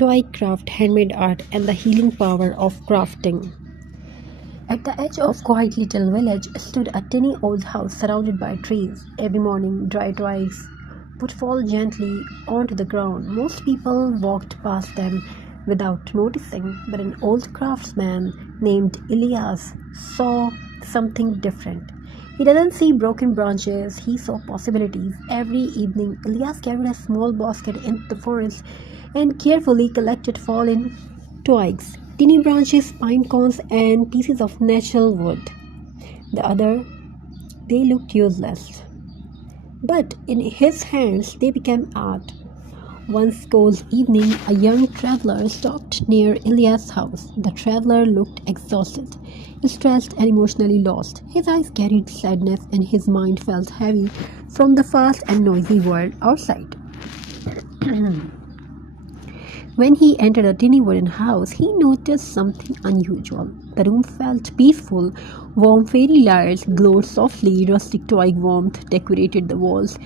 toy craft, handmade art, and the healing power of crafting. At the edge of quiet little village stood a tiny old house surrounded by trees. Every morning, dry twigs would fall gently onto the ground. Most people walked past them without noticing, but an old craftsman named Elias saw something different. He didn't see broken branches, he saw possibilities. Every evening, Elias carried a small basket into the forest and carefully collected fallen twigs, tiny branches, pine cones, and pieces of natural wood. They looked useless, but in his hands they became art. One cold evening, a young traveler stopped near Elias' house. The traveler looked exhausted, stressed, and emotionally lost. His eyes carried sadness, and his mind felt heavy from the fast and noisy world outside. When he entered a tiny wooden house, he noticed something unusual. The room felt peaceful. Warm fairy lights glowed softly. Rustic twig warmth decorated the walls.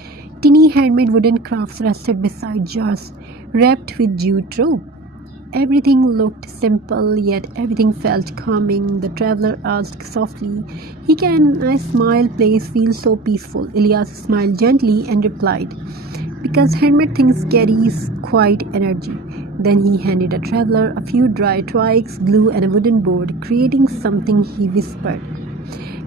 Tiny handmade wooden crafts rested beside jars wrapped with jute rope. Everything looked simple, yet everything felt calming. The traveler asked softly, "Can a small place feel so peaceful?" Elias smiled gently and replied, "Because handmade things carries quiet energy." Then he handed a traveler a few dry twigs, glue, and a wooden board, creating something. He whispered.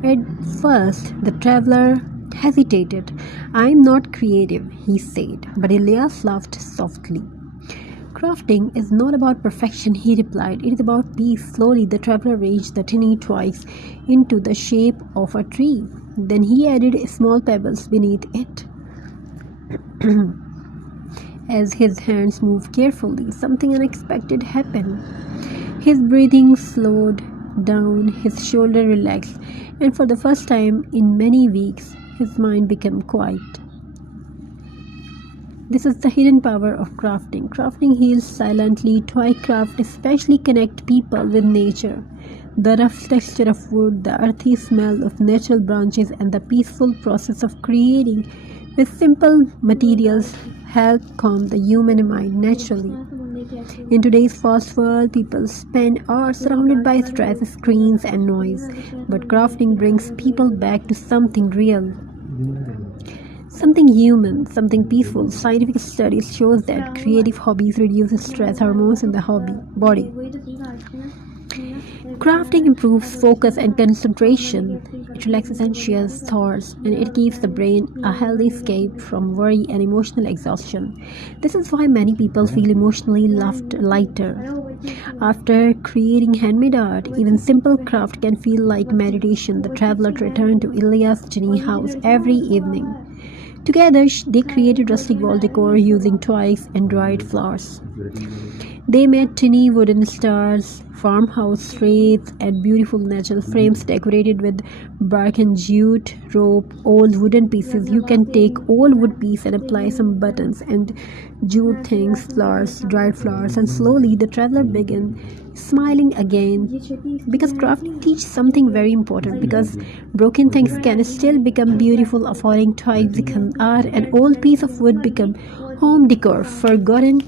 At first, the traveler hesitated. "I'm not creative," he said, but Elias laughed softly. "Crafting is not about perfection," he replied. "It is about peace." Slowly, the traveler arranged the tiny twigs into the shape of a tree. Then he added small pebbles beneath it. As his hands moved carefully, something unexpected happened. His breathing slowed down, his shoulder relaxed, and for the first time in many weeks, his mind became quiet. This is the hidden power of crafting. Crafting heals silently. Toy craft especially connect people with nature. The rough texture of wood, the earthy smell of natural branches, and the peaceful process of creating with simple materials help calm the human mind naturally. In today's fast world, people spend hours surrounded by stress, screens, and noise. But crafting brings people back to something real, something human, something peaceful. Scientific studies shows that creative hobbies reduce stress hormones in the body. Crafting improves focus and concentration. It relaxes anxious thoughts and it gives the brain a healthy escape from worry and emotional exhaustion. This is why many people feel emotionally lighter. After creating handmade art, even simple craft can feel like meditation. The traveler returned to Elias' tiny house every evening. Together, they created rustic wall decor using twigs and dried flowers. They made tiny wooden stars, farmhouse wreaths, and beautiful natural frames decorated with bark and jute, rope, old wooden pieces. You can take old wood piece and apply some buttons and jute things, flowers, dried flowers, and slowly the traveler began smiling again. Because crafting teaches something very important. Because broken things can still become beautiful. A falling twig become art, an old piece of wood become home decor, forgotten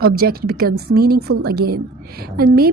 object becomes meaningful again. And maybe